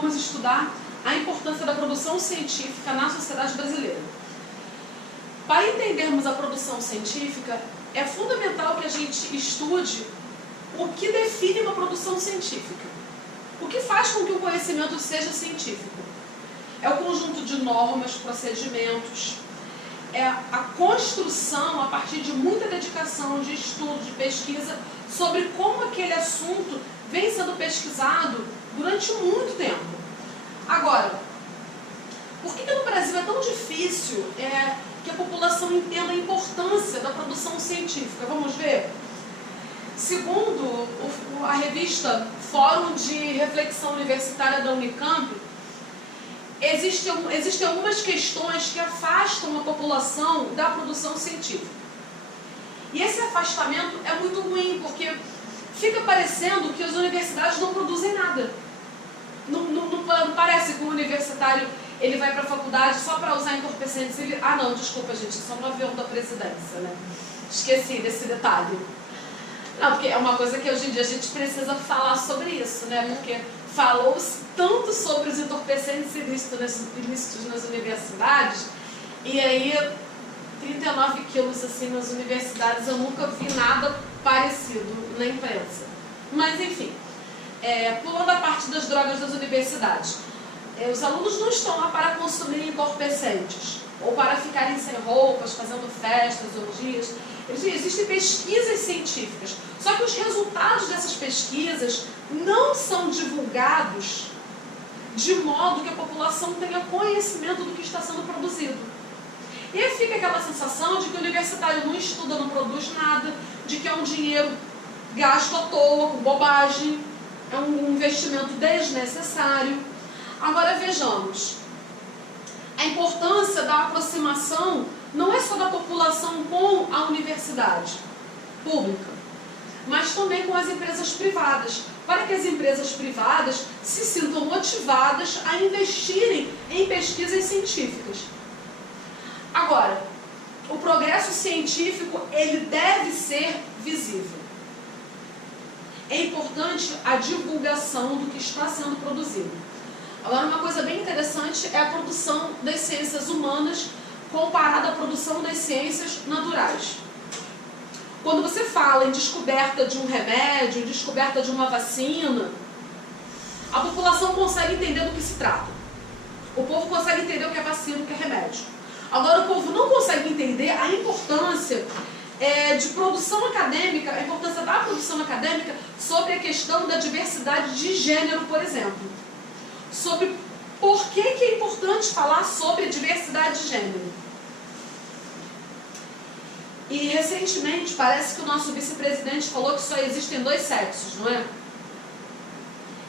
vamos estudar a importância da produção científica na sociedade brasileira. Para entendermos a produção científica, é fundamental que a gente estude o que define uma produção científica. O que faz com que o conhecimento seja científico? É o conjunto de normas, procedimentos, é a construção a partir de muita dedicação, de estudo, de pesquisa, sobre como aquele assunto vem sendo pesquisado durante muito tempo. Agora, por que no Brasil é tão difícil que a população entenda a importância da produção científica? Vamos ver? Segundo a revista Fórum de Reflexão Universitária da Unicamp, existem algumas questões que afastam a população da produção científica. E esse afastamento é muito ruim, porque fica parecendo que as universidades não produzem nada. Não parece que o universitário ele vai para a faculdade só para usar entorpecentes. Ah, não, desculpa, gente, é só no avião da presidência, né? Esqueci desse detalhe. Não, porque é uma coisa que hoje em dia a gente precisa falar sobre isso, né? Porque falou-se tanto sobre os entorpecentes ilícitos nas universidades, e aí 39 quilos assim nas universidades, eu nunca vi nada parecido na imprensa. Mas enfim, pulando a parte das drogas das universidades, os alunos não estão lá para consumir entorpecentes, ou para ficarem sem roupas, fazendo festas, orgias. Existem pesquisas científicas, só que os resultados dessas pesquisas não são divulgados de modo que a população tenha conhecimento do que está sendo produzido. E aí fica aquela sensação de que o universitário não estuda, não produz nada, de que é um dinheiro gasto à toa, com bobagem, é um investimento desnecessário. Agora vejamos, a importância da aproximação não é só da população com a universidade pública, mas também com as empresas privadas, para que as empresas privadas se sintam motivadas a investirem em pesquisas científicas. Agora, o progresso científico ele deve ser visível. É importante a divulgação do que está sendo produzido. Agora, uma coisa bem interessante é a produção das ciências humanas comparada à produção das ciências naturais. Quando você fala em descoberta de um remédio, descoberta de uma vacina, a população consegue entender do que se trata. O povo consegue entender o que é vacina, o que é remédio. Agora, o povo não consegue entender a importância de produção acadêmica, a importância da produção acadêmica sobre a questão da diversidade de gênero, por exemplo. Sobre por que é importante falar sobre a diversidade de gênero. E recentemente parece que o nosso vice-presidente falou que só existem 2 sexos, não é?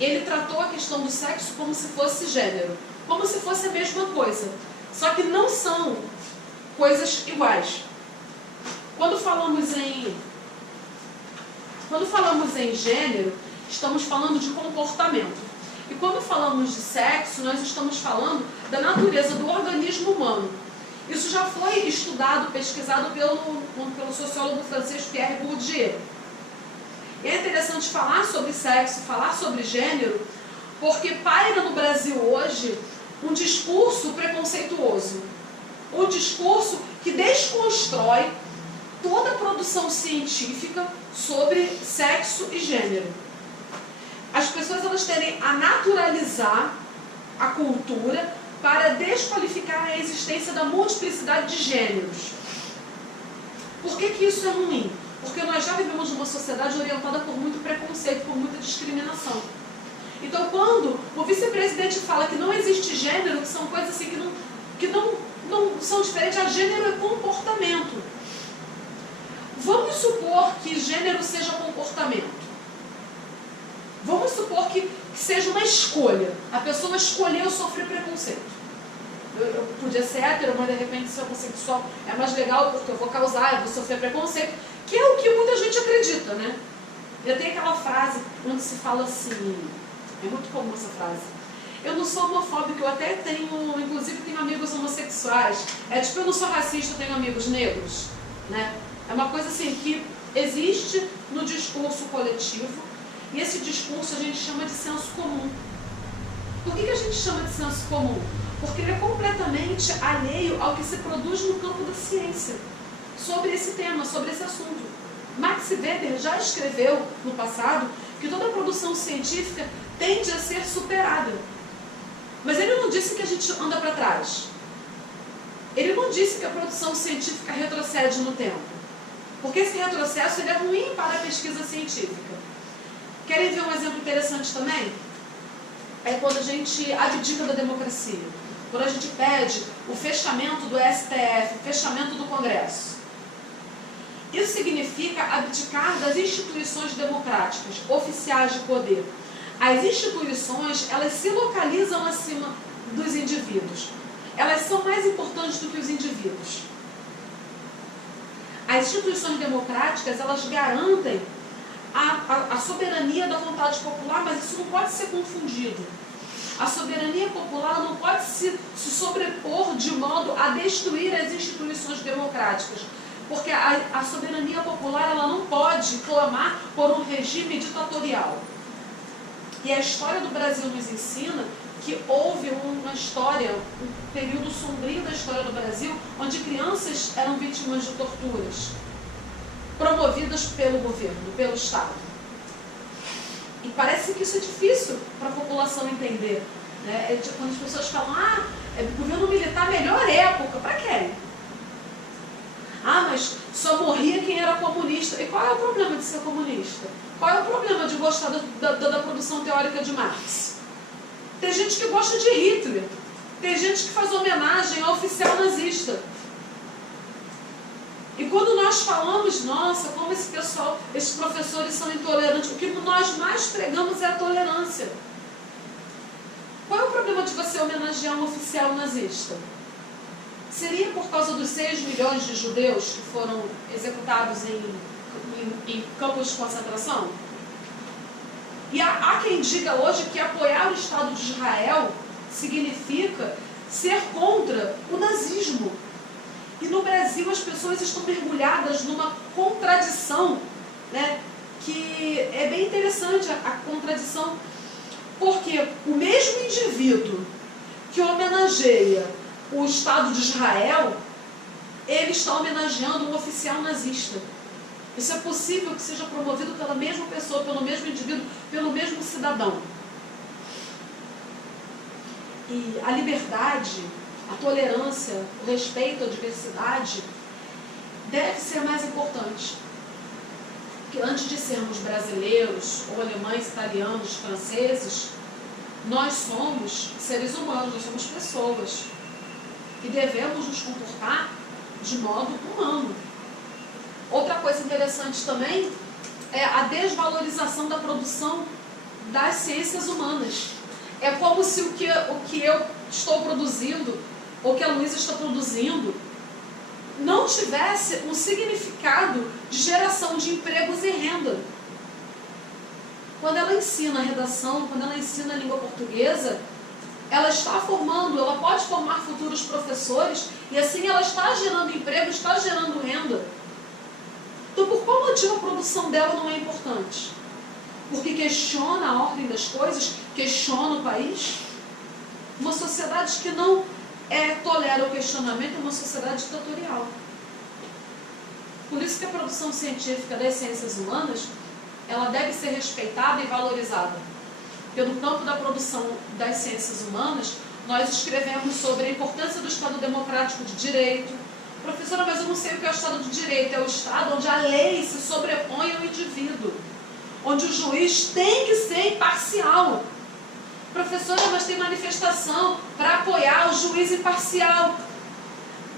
Ele tratou a questão do sexo como se fosse gênero, como se fosse a mesma coisa, só que não são coisas iguais. Quando falamos em gênero, estamos falando de comportamento. E quando falamos de sexo, nós estamos falando da natureza do organismo humano. Isso já foi estudado, pesquisado pelo sociólogo francês Pierre Bourdieu. E é interessante falar sobre sexo, falar sobre gênero, porque paira no Brasil hoje um discurso preconceituoso. Um discurso que desconstrói toda a produção científica sobre sexo e gênero. As pessoas elas tendem a naturalizar a cultura para desqualificar a existência da multiplicidade de gêneros. Por que isso é ruim? Porque nós já vivemos numa sociedade orientada por muito preconceito, por muita discriminação. Então, quando o vice-presidente fala que não existe gênero, que são coisas assim que não são diferentes, a gênero é comportamento. Vamos supor que gênero seja comportamento. Vamos supor que seja uma escolha. A pessoa escolheu sofrer preconceito. Eu podia ser hétero, mas de repente ser homossexual é mais legal porque eu vou sofrer preconceito, que é o que muita gente acredita, né? Eu tenho aquela frase onde se fala assim, é muito comum essa frase: eu não sou homofóbico, eu até inclusive tenho amigos homossexuais. É tipo, eu não sou racista, eu tenho amigos negros, né? É uma coisa assim que existe no discurso coletivo. E esse discurso a gente chama de senso comum. Por que a gente chama de senso comum? Porque ele é completamente alheio ao que se produz no campo da ciência, sobre esse tema, sobre esse assunto. Max Weber já escreveu no passado que toda produção científica tende a ser superada. Mas ele não disse que a gente anda para trás. Ele não disse que a produção científica retrocede no tempo. Porque esse retrocesso ele é ruim para a pesquisa científica. Querem ver um exemplo interessante também? É quando a gente abdica da democracia. Quando a gente pede o fechamento do STF, o fechamento do Congresso. Isso significa abdicar das instituições democráticas, oficiais de poder. As instituições, elas se localizam acima dos indivíduos. Elas são mais importantes do que os indivíduos. As instituições democráticas, elas garantem a soberania da vontade popular, mas isso não pode ser confundido. A soberania popular não pode se sobrepor de modo a destruir as instituições democráticas. Porque a soberania popular ela não pode clamar por um regime ditatorial. E a história do Brasil nos ensina que houve uma história, um período sombrio da história do Brasil, onde crianças eram vítimas de torturas, promovidas pelo governo, pelo Estado. E parece que isso é difícil para a população entender. Né? Quando as pessoas falam, governo militar, melhor época, para quem? Mas só morria quem era comunista. E qual é o problema de ser comunista? Qual é o problema de gostar da produção teórica de Marx? Tem gente que gosta de Hitler. Tem gente que faz homenagem ao oficial nazista. E quando nós falamos, nossa, como esse pessoal, esses professores são intolerantes, o que nós mais pregamos é a tolerância. Qual é o problema de você homenagear um oficial nazista? Seria por causa dos 6 milhões de judeus que foram executados em campos de concentração? E há quem diga hoje que apoiar o Estado de Israel significa ser contra o nazismo. E no Brasil as pessoas estão mergulhadas numa contradição, né, que é bem interessante a contradição, porque o mesmo indivíduo que homenageia o Estado de Israel, ele está homenageando um oficial nazista. Isso é possível que seja promovido pela mesma pessoa, pelo mesmo indivíduo, pelo mesmo cidadão. E a liberdade, a tolerância, o respeito à diversidade deve ser mais importante. Porque antes de sermos brasileiros, ou alemães, italianos, franceses, nós somos seres humanos, nós somos pessoas. E devemos nos comportar de modo humano. Outra coisa interessante também é a desvalorização da produção das ciências humanas. É como se o que eu estou produzindo, ou que a Luísa está produzindo, não tivesse um significado de geração de empregos e renda. Quando ela ensina a redação, quando ela ensina a língua portuguesa, ela está formando, ela pode formar futuros professores e assim ela está gerando emprego, está gerando renda. Então, por qual motivo a produção dela não é importante? Porque questiona a ordem das coisas, questiona o país. Uma sociedade que não tolera o questionamento é uma sociedade ditatorial. Por isso que a produção científica das ciências humanas, ela deve ser respeitada e valorizada. Porque no campo da produção das ciências humanas, nós escrevemos sobre a importância do Estado democrático de direito. Professora, mas eu não sei o que é o Estado de direito. É o Estado onde a lei se sobrepõe ao indivíduo. Onde o juiz tem que ser imparcial. Professora, mas tem manifestação para apoiar o juiz imparcial.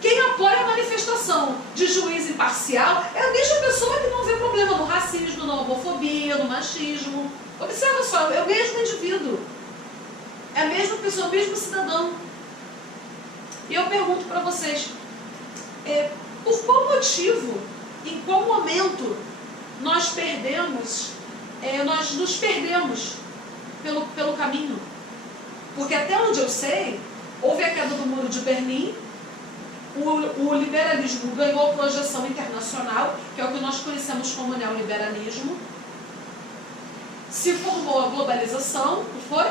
Quem apoia a manifestação de juiz imparcial é a mesma pessoa que não vê problema no racismo, na homofobia, no machismo. Observa só, é o mesmo indivíduo. É a mesma pessoa, o mesmo cidadão. E eu pergunto para vocês, por qual motivo, em qual momento nós nos perdemos pelo caminho? Porque até onde eu sei, houve a queda do Muro de Berlim, o liberalismo ganhou projeção internacional, que é o que nós conhecemos como neoliberalismo, se formou a globalização, não foi?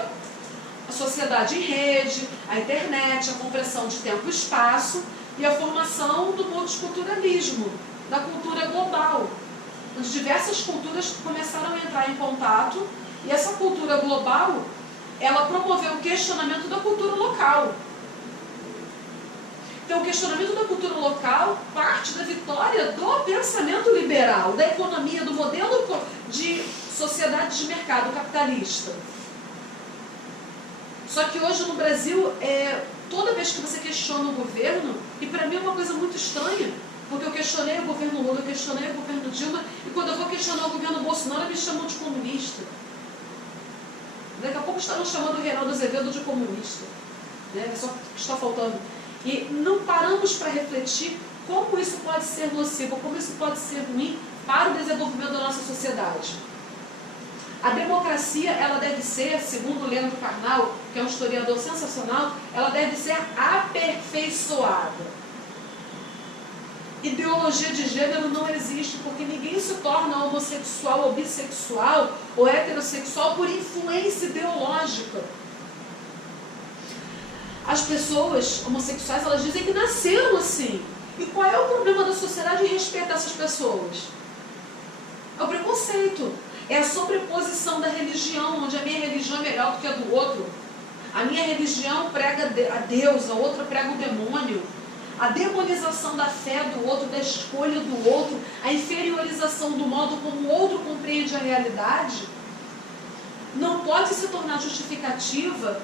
a sociedade em rede, a internet, a compressão de tempo e espaço e a formação do multiculturalismo, da cultura global, onde diversas culturas começaram a entrar em contato e essa cultura global, ela promoveu o questionamento da cultura local. Então, o questionamento da cultura local parte da vitória do pensamento liberal, da economia, do modelo de sociedade de mercado capitalista. Só que hoje no Brasil, toda vez que você questiona o governo, e para mim é uma coisa muito estranha, porque eu questionei o governo Lula, eu questionei o governo Dilma, e quando eu vou questionar o governo Bolsonaro, me chamam de comunista. Daqui a pouco estarão chamando o Reinaldo Azevedo de comunista. Né? É só que está faltando. E não paramos para refletir como isso pode ser nocivo, como isso pode ser ruim para o desenvolvimento da nossa sociedade. A democracia, ela deve ser, segundo Leandro Carnal, que é um historiador sensacional, ela deve ser aperfeiçoada. Ideologia de gênero não existe, porque ninguém se torna homossexual ou bissexual ou heterossexual por influência ideológica. As pessoas homossexuais, elas dizem que nasceram assim. E qual é o problema da sociedade em respeitar essas pessoas? É o preconceito. É a sobreposição da religião, onde a minha religião é melhor do que a do outro. A minha religião prega a Deus, a outra prega o demônio. A demonização da fé do outro, da escolha do outro, a inferiorização do modo como o outro compreende a realidade, não pode se tornar justificativa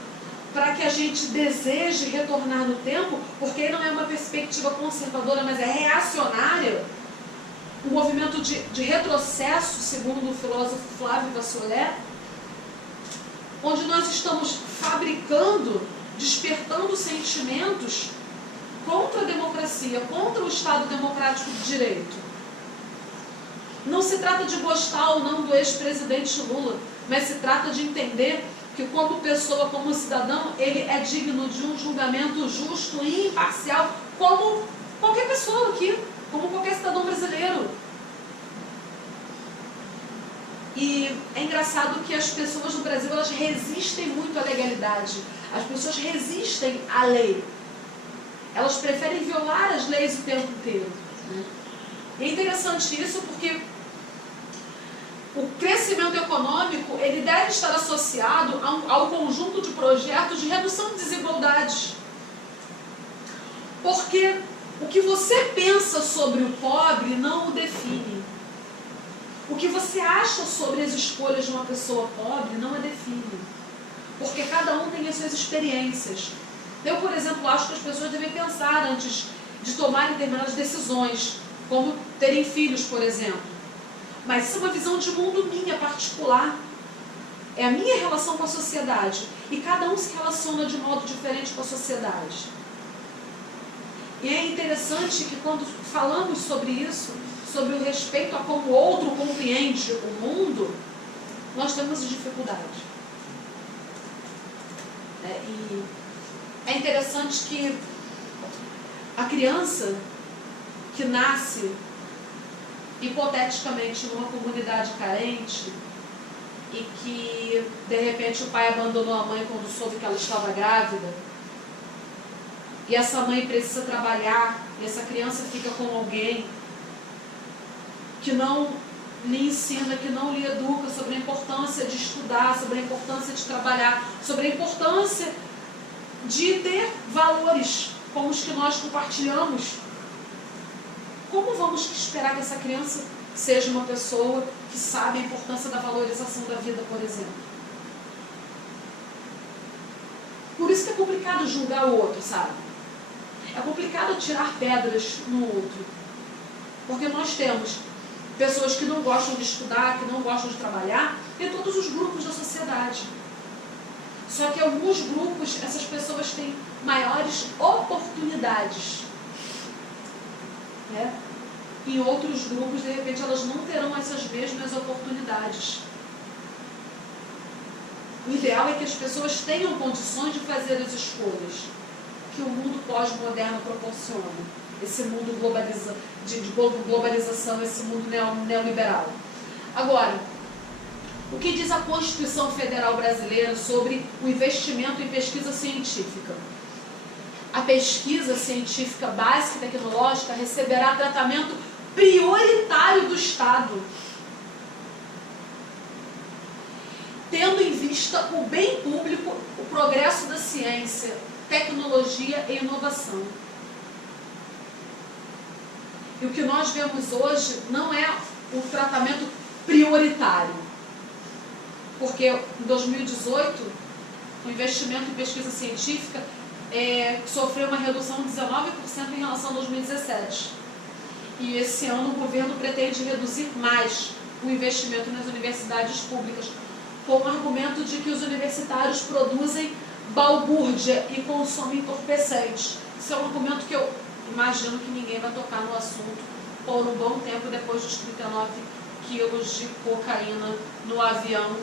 para que a gente deseje retornar no tempo, porque não é uma perspectiva conservadora, mas é reacionária. Um movimento de retrocesso, segundo o filósofo Flávio Vassolé, onde nós estamos fabricando, despertando sentimentos contra a democracia, contra o Estado democrático de direito. Não se trata de gostar ou não do ex-presidente Lula, mas se trata de entender que como pessoa, como cidadão, ele é digno de um julgamento justo e imparcial, como qualquer pessoa aqui, como qualquer cidadão brasileiro. E é engraçado que as pessoas no Brasil, elas resistem muito à legalidade. As pessoas resistem à lei. Elas preferem violar as leis o tempo inteiro. Né? E é interessante isso porque o crescimento econômico, ele deve estar associado ao conjunto de projetos de redução de desigualdades. Porque o que você pensa sobre o pobre não o define. O que você acha sobre as escolhas de uma pessoa pobre não a define. Porque cada um tem as suas experiências. Eu, por exemplo, acho que as pessoas devem pensar antes de tomarem determinadas decisões, como terem filhos, por exemplo. Mas isso é uma visão de mundo minha, particular. É a minha relação com a sociedade. E cada um se relaciona de modo diferente com a sociedade. E é interessante que quando falamos sobre isso, sobre o respeito a como o outro compreende o mundo, nós temos dificuldade. E é interessante que a criança que nasce hipoteticamente numa comunidade carente e que de repente o pai abandonou a mãe quando soube que ela estava grávida e essa mãe precisa trabalhar e essa criança fica com alguém que não lhe ensina, que não lhe educa sobre a importância de estudar, sobre a importância de trabalhar, sobre a importância de ter valores como os que nós compartilhamos. Como vamos esperar que essa criança seja uma pessoa que sabe a importância da valorização da vida, por exemplo? Por isso que é complicado julgar o outro, sabe? É complicado tirar pedras no outro. Porque nós temos pessoas que não gostam de estudar, que não gostam de trabalhar, em todos os grupos da sociedade. Só que em alguns grupos, essas pessoas têm maiores oportunidades. Né? Em outros grupos, de repente, elas não terão essas mesmas oportunidades. O ideal é que as pessoas tenham condições de fazer as escolhas que o mundo pós-moderno proporciona. Esse mundo de globalização, esse mundo neoliberal. Agora, O que diz a Constituição Federal Brasileira sobre o investimento em pesquisa científica? A pesquisa científica básica e tecnológica receberá tratamento prioritário do Estado, tendo em vista o bem público, o progresso da ciência, tecnologia e inovação. E o que nós vemos hoje não é o tratamento prioritário, porque em 2018 o investimento em pesquisa científica sofreu uma redução de 19% em relação a 2017. E esse ano o governo pretende reduzir mais o investimento nas universidades públicas, com o argumento de que os universitários produzem balbúrdia e consomem entorpecentes. Isso é um argumento que eu imagino que ninguém vai tocar no assunto por um bom tempo depois dos 39 quilos de cocaína no avião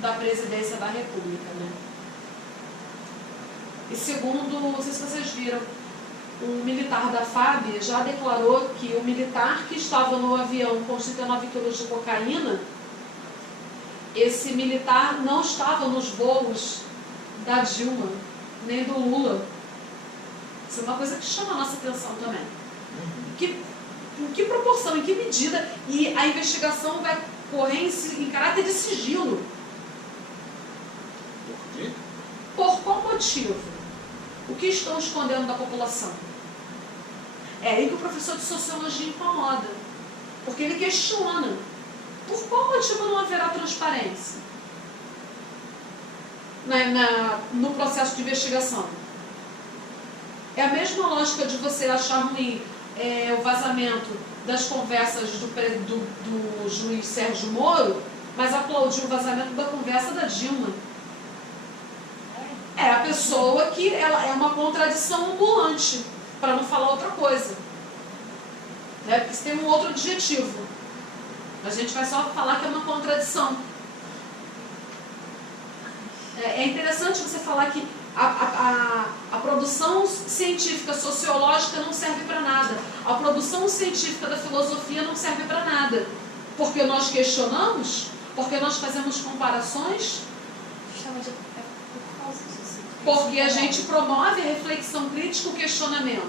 da presidência da República, né? E segundo, não sei se vocês viram, um militar da FAB já declarou que o militar que estava no avião com 39 quilos de cocaína, esse militar não estava nos voos da Dilma, nem do Lula. Isso é uma coisa que chama a nossa atenção também. Em que proporção, em que medida, e a investigação vai correr em caráter de sigilo. Por quê? Por qual motivo? O que estão escondendo da população? É aí que o professor de sociologia incomoda, porque ele questiona. Por qual motivo não haverá transparência no processo de investigação? É a mesma lógica de você achar ruim o vazamento das conversas do juiz Sérgio Moro, mas aplaudir o vazamento da conversa da Dilma. É a pessoa que ela é uma contradição ambulante, para não falar outra coisa. Né? Porque isso tem um outro adjetivo. A gente vai só falar que é uma contradição. É interessante você falar que a produção científica sociológica não serve para nada. A produção científica da filosofia não serve para nada. Porque nós questionamos, porque nós fazemos comparações, porque a gente promove a reflexão crítica e o questionamento.